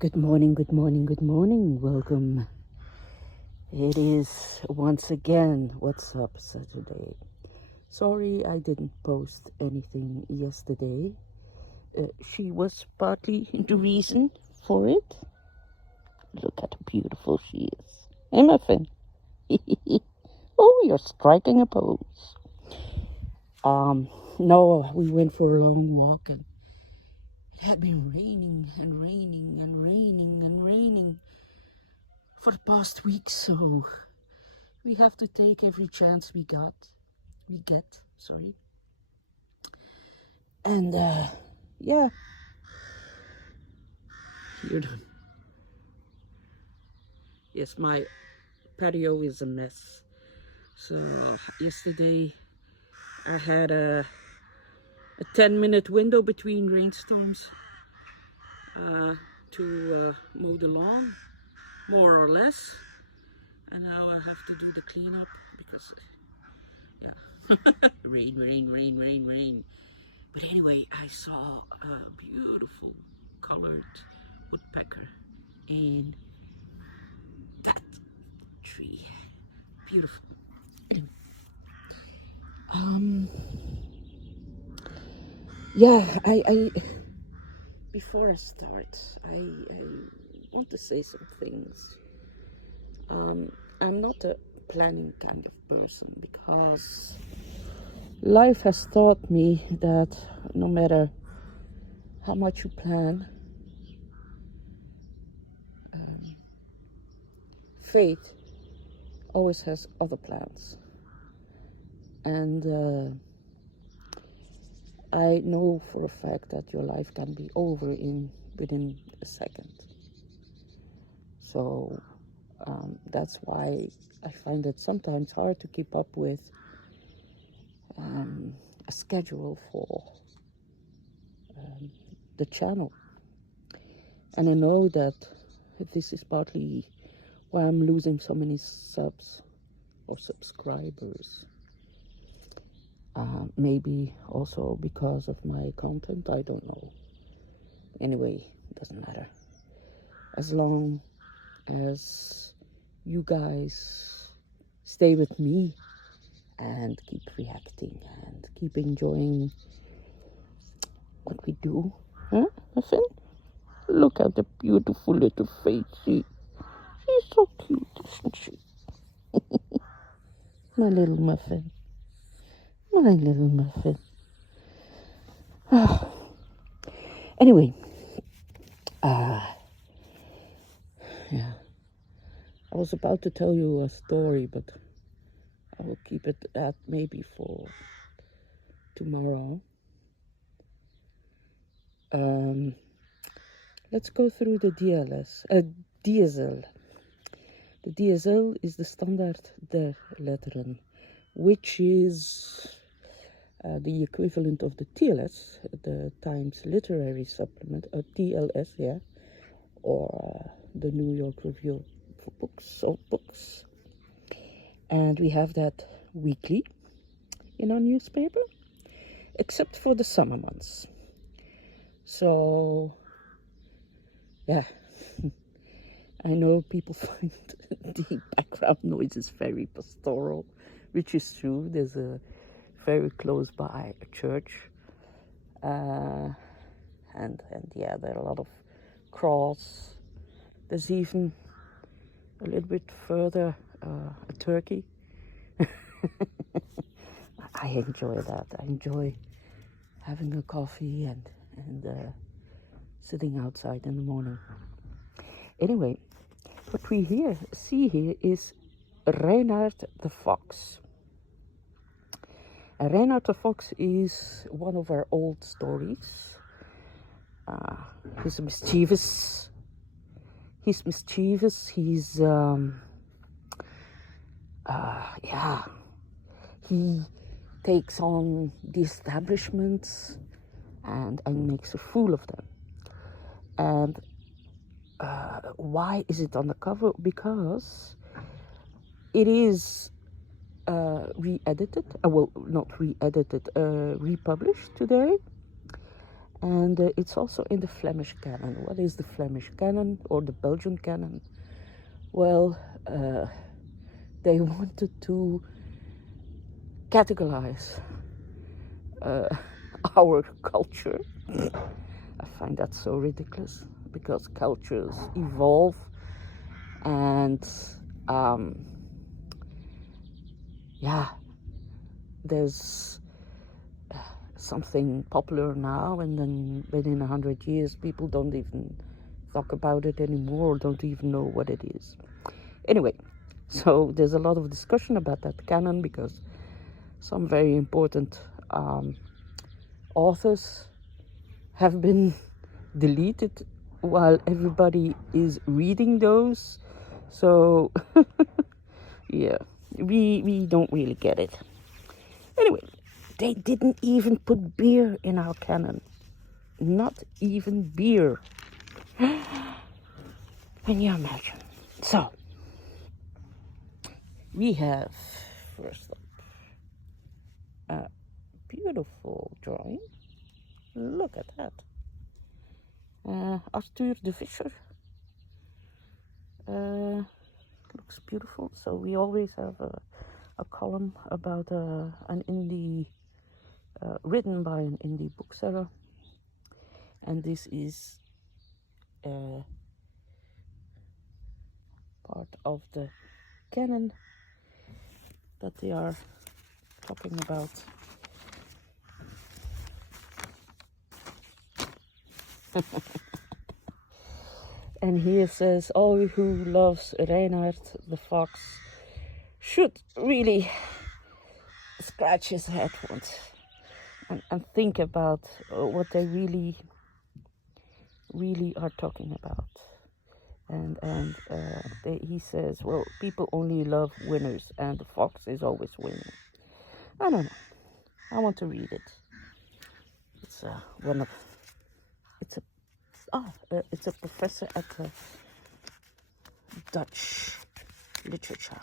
Good morning, good morning, good morning. Welcome. It is once again What's Up Saturday. Sorry I didn't post anything yesterday. She was partly the reason for it. Look at how beautiful she is. Hey, Muffin. Oh, you're striking a pose. No, we went for a long walk and it had been raining and raining and raining and raining for the past week, so we have to take every chance we get, sorry. And yeah, here. Yes, my patio is a mess. So yesterday I had a 10-minute window between rainstorms to mow the lawn, more or less. And now I have to do the cleanup because, yeah, rain. But anyway, I saw a beautiful colored woodpecker in that tree. Beautiful. Yeah, I before I start, I want to say some things. I'm not a planning kind of person because life has taught me that no matter how much you plan, fate always has other plans. And I know for a fact that your life can be over within a second. So that's why I find it sometimes hard to keep up with a schedule for the channel. And I know that this is partly why I'm losing so many subs or subscribers. Maybe also because of my content, I don't know. Anyway, it doesn't matter. As long as you guys stay with me and keep reacting and keep enjoying what we do. Huh, Muffin? Look at the beautiful little face. She's so cute, isn't she? My little Muffin. My little Muffin. Anyway, yeah. I was about to tell you a story, but I will keep it at maybe for tomorrow. Let's go through the DSL. The DSL is the Standaard der Letteren, which is the equivalent of the TLS, the Times Literary Supplement, TLS, yeah, or the New York Review of Books. And we have that weekly in our newspaper, except for the summer months. So, yeah, I know people find the background noises very pastoral, which is true. There's a very close by a church, and yeah, there are a lot of cross. There's even a little bit further a turkey. I enjoy that. I enjoy having a coffee and sitting outside in the morning. Anyway, what we see here is Reinhard the Fox. Reinhard the Fox is one of our old stories. He's mischievous. He's yeah. He takes on the establishments and makes a fool of them. And why is it on the cover? Because it is republished today, And it's also in the Flemish canon. What is the Flemish canon or the Belgian canon? Well, they wanted to categorize our culture. I find that so ridiculous because cultures evolve, and yeah, there's something popular now, and then within 100 years people don't even talk about it anymore, or don't even know what it is. Anyway, so there's a lot of discussion about that canon because some very important authors have been deleted while everybody is reading those. So yeah, we don't really get it. Anyway, they didn't even put beer in our canon. Not even beer. Can you imagine? So, we have, first up, a beautiful drawing. Look at that. Arthur de Visser. Looks beautiful. So we always have a column about an indie, written by an indie bookseller. And this is part of the canon that they are talking about. And here says, all who loves Reinhard the fox should really scratch his head once and think about what they really are talking about. And he says, well, people only love winners, and the fox is always winning. I don't know. I want to read it. It's it's a professor at the Dutch literature.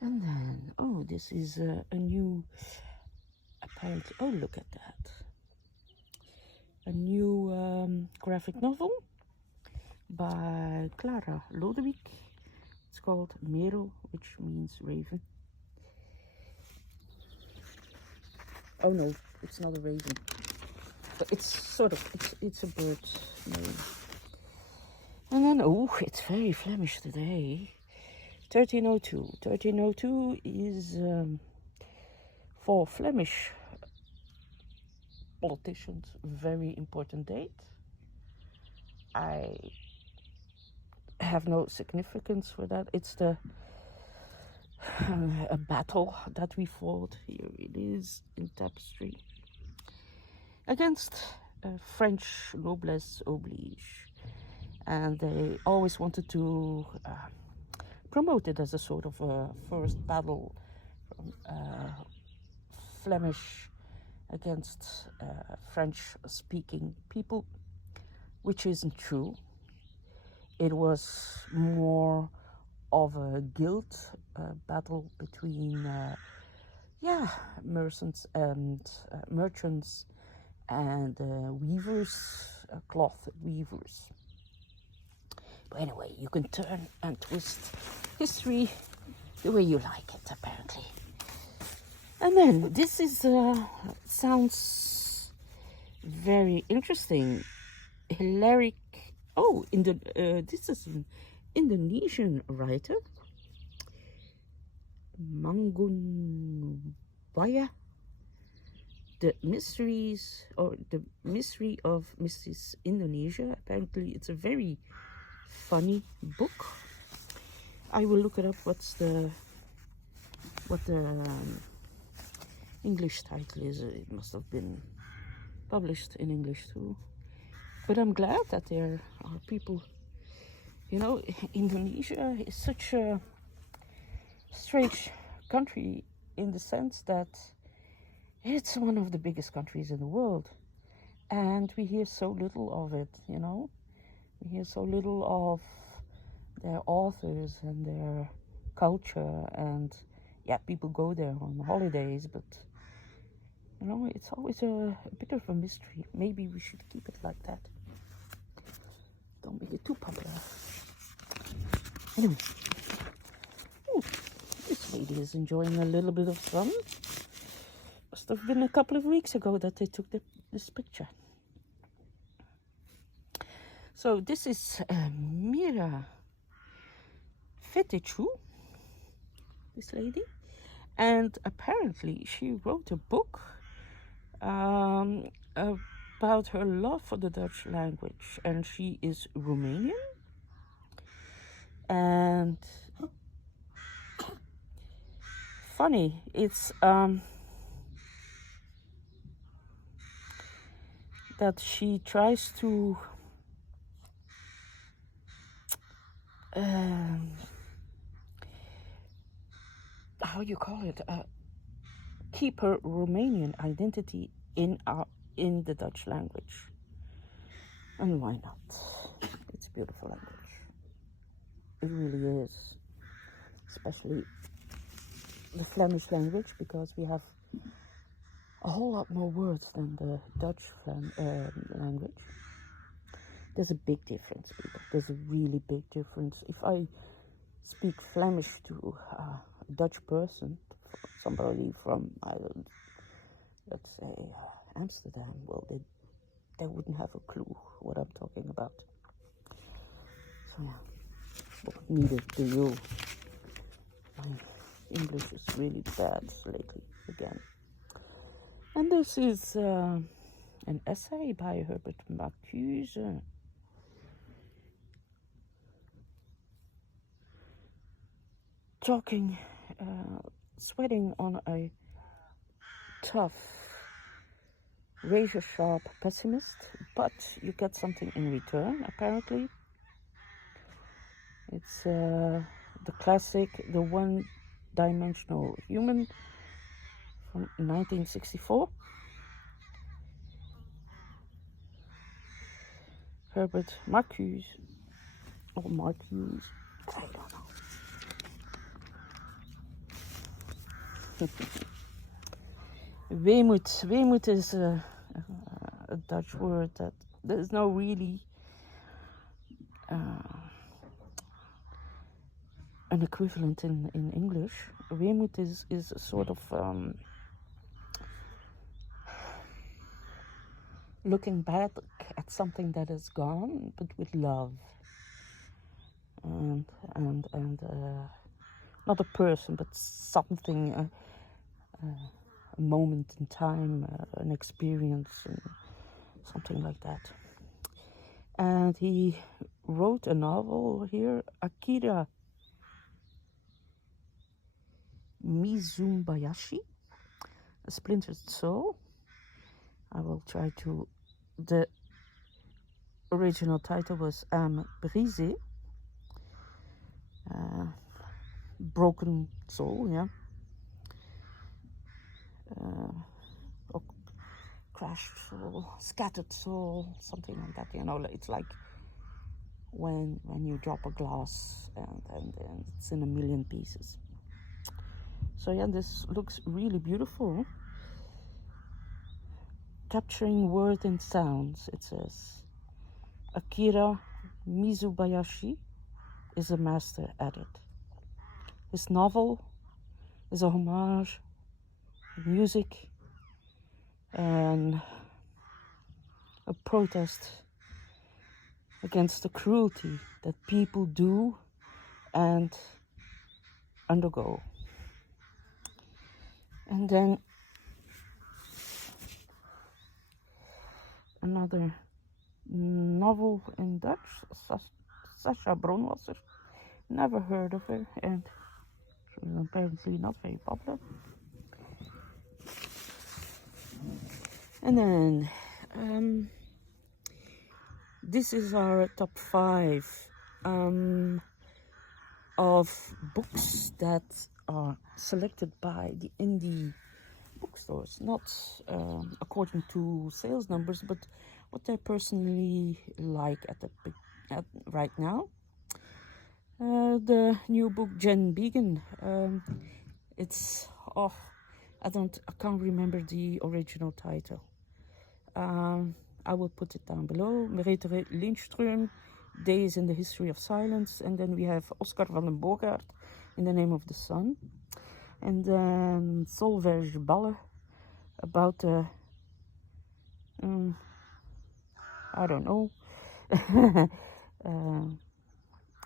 And then, this is a new, apparently, look at that. A new graphic novel by Clara Lodewijk. It's called Merel, which means raven. Oh no, it's not a raven. But it's sort of, it's a bird's name. And then, it's very Flemish today. 1302. 1302 is for Flemish politicians very important date. I have no significance for that. It's the a battle that we fought. Here it is in tapestry against French noblesse oblige, and they always wanted to promote it as a sort of a first battle from Flemish against French-speaking people, which isn't true. It was more of a guild battle between merchants and weavers, cloth weavers. But anyway, you can turn and twist history the way you like it, apparently. And then this is sounds very interesting, hilaric. This is an Indonesian writer, Mangunbaya. The mystery of Mrs. Indonesia. Apparently, it's a very funny book. I will look it up. What the English title is. It must have been published in English too. But I'm glad that there are people. Indonesia is such a strange country in the sense that it's one of the biggest countries in the world, and we hear so little of it. We hear so little of their authors and their culture, and yeah, people go there on holidays, but you know, it's always a bit of a mystery. Maybe we should keep it like that. Don't make it too popular. Anyway, ooh, this lady is enjoying a little bit of sun. Must have been a couple of weeks ago that they took this picture. So this is Mira Fetichu, this lady, and apparently she wrote a book about her love for the Dutch language, and she is Romanian. And funny, it's that she tries to how you call it, keep her Romanian identity in the Dutch language. And why not? It's a beautiful language. It really is. Especially the Flemish language, because we have a whole lot more words than the Dutch language. There's a big difference, people. There's a really big difference. If I speak Flemish to a Dutch person, somebody from Ireland, let's say Amsterdam, well, they wouldn't have a clue what I'm talking about. So yeah, well, neither do you. My English is really bad lately again. And this is an essay by Herbert Marcuse. Talking, sweating on a tough, razor-sharp pessimist, but you get something in return, apparently. It's the classic, The One-Dimensional Human from 1964. Herbert Marcuse, or Marcuse, I don't know. Weemoed. Weemoed is a Dutch word that there's no really an equivalent in English. Weemoed is a sort of looking back at something that is gone, but with love. And not a person, but something, a moment in time, an experience, and something like that. And he wrote a novel here, Akira Mizumbayashi, A Splintered Soul. I will try to. The original title was Âme brisée, broken soul, yeah. Or crashed soul, scattered soul, something like that. You know, it's like when you drop a glass and it's in a million pieces. So yeah, this looks really beautiful. Capturing words and sounds, it says. Akira Mizubayashi is a master at it. His novel is a homage to music and a protest against the cruelty that people do and undergo. And then another novel in Dutch, Sascha Bronwasser. Never heard of her, and she's apparently not very popular. And then this is our top 5 of books that are selected by the indie bookstores, not according to sales numbers, but what I personally like at right now. The new book Jen Began. It's I can't remember the original title. I will put it down below. Merete Lindström, Days in the History of Silence, and then we have Oscar van den Boogaard, In the Name of the Sun, and then Solveig Balle about I don't know.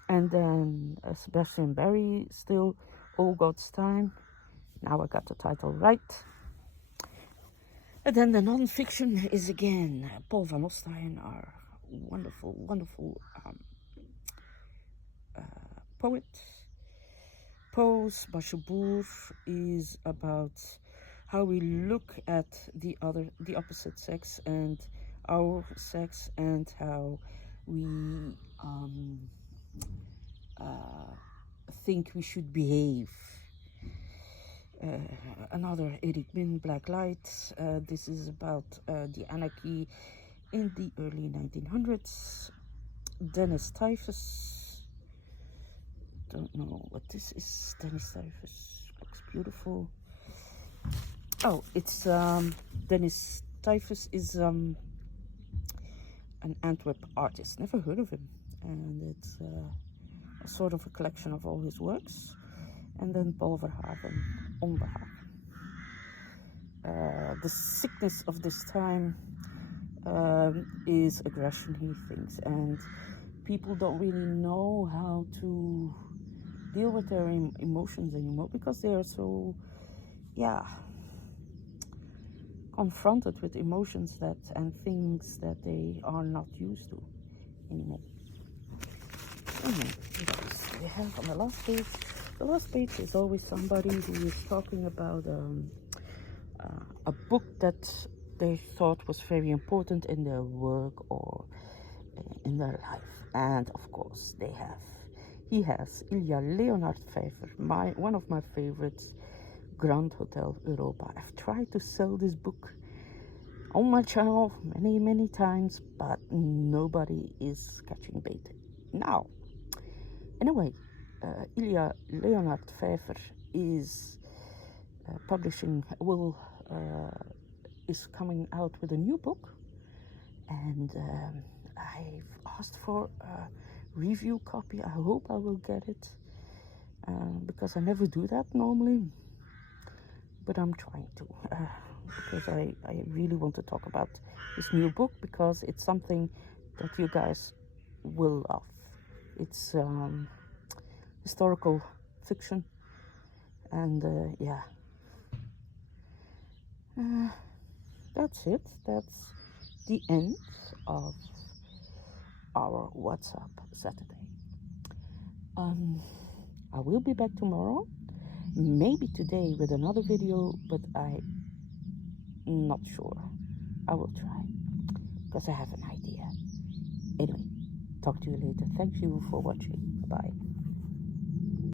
And then Sebastian Barry, still All God's Time. Now I got the title right. And then the non-fiction is again Paul van Ostijn, our wonderful, wonderful poet. Poe's Bashaboer is about how we look at the opposite sex and our sex, and how we think we should behave. Another Eric Min, Black Light. This is about the anarchy in the early 1900s. Dennis Typhus. Don't know what this is. Dennis Typhus looks beautiful. Oh, it's Dennis Typhus is an Antwerp artist. Never heard of him, and it's a sort of a collection of all his works. And then Paul Verhagen, Onbehagen. The sickness of this time is aggression, he thinks, and people don't really know how to deal with their emotions anymore, because they are so, confronted with emotions and things that they are not used to anymore. What else do we have on the last page? The last page is always somebody who is talking about a book that they thought was very important in their work or in their life. And of course he has Ilja Leonard Pfeiffer, one of my favorites, Grand Hotel Europa. I've tried to sell this book on my channel many times, but nobody is catching bait now. Anyway, Ilja Leonard Pfeiffer is is coming out with a new book, and I've asked for a review copy. I hope I will get it, because I never do that normally, but I'm trying to, because I really want to talk about this new book, because it's something that you guys will love. It's historical fiction, and that's it. That's the end of our WhatsApp Saturday. I will be back tomorrow, maybe today with another video, but I'm not sure. I will try, because I have an idea. Anyway, talk to you later. Thank you for watching. Bye.